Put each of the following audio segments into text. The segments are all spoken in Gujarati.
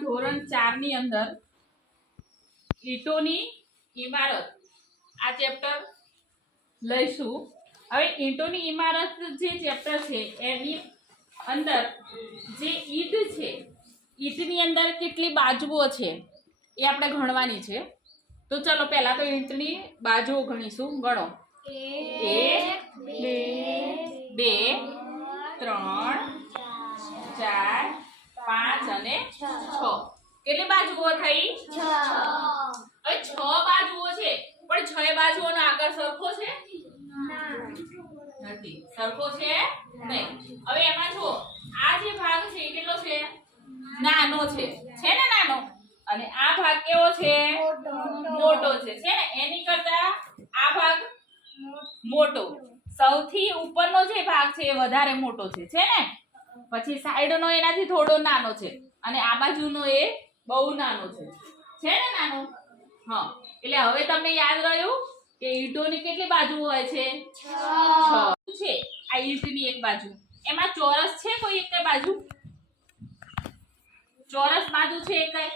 ધોરણ 4 ની અંદર ઈંટોની ઇમારત આ ચેપ્ટર લઈશું। હવે ઈંટોની ઇમારત જે ચેપ્ટર છે એની અંદર જે ઈંટ છે, ઈંટની અંદર કેટલી બાજુઓ છે એ આપણે ગણવાની છે। તો ચલો પહેલા તો ઈંટની બાજુઓ ગણીશું। ગણો 1 2 3 4 5 અને 6। કેટલી બાજુઓ થઈ? 6। હવે 6 બાજુઓ છે, પણ 6 બાજુઓનો આકાર સરખો છે? નથી, સરખો છે નહીં। હવે એમાં જો આ જે ભાગ છે એ કેટલો છે? નાનો છે ને નાનો, અને આ ભાગ કેવો છે? મોટો છે ને? એની કરતા આ ભાગ મોટો। સૌથી ઉપરનો જે ભાગ છે એ વધારે મોટો છે ને? પછી સાઈડનો એનાથી થોડો નાનો છે, અને આ બાજુનો એ બહુ નાનો છે ને નાનો? હા, એટલે હવે તમને યાદ રહ્યું કે ઈંટોની કેટલી બાજુ હોય છે? 6 છે। આ ઈંટની એક બાજુ, એમાં ચોરસ છે કોઈ એક બાજુ? ચોરસ બાજુ છે કઈ?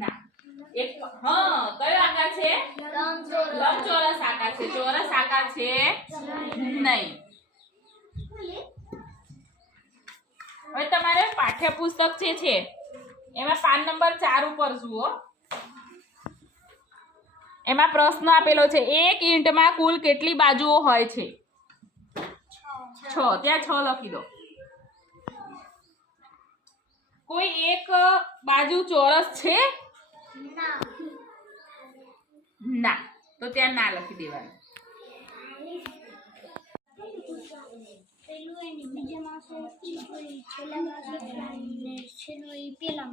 ના। એક હા, કયો આકાર છે? લંબચોરસ આકાર છે, ચોરસ આકાર છે નહીં। હવે તમારે પાઠ્યપુસ્તક જે છે એમાં પાન નંબર 4 ઉપર જુઓ। એમાં પ્રશ્ન આપેલો છે, એક ઈંટમાં કુલ કેટલી બાજુઓ હોય છે? 6। ત્યાં 6 લખી દો। કોઈ એક બાજુ ચોરસ છે? ના, તો ત્યાં ના લખી દેવાનું। પેલું એની બીજા માસે છેલ્લા માસે પેલા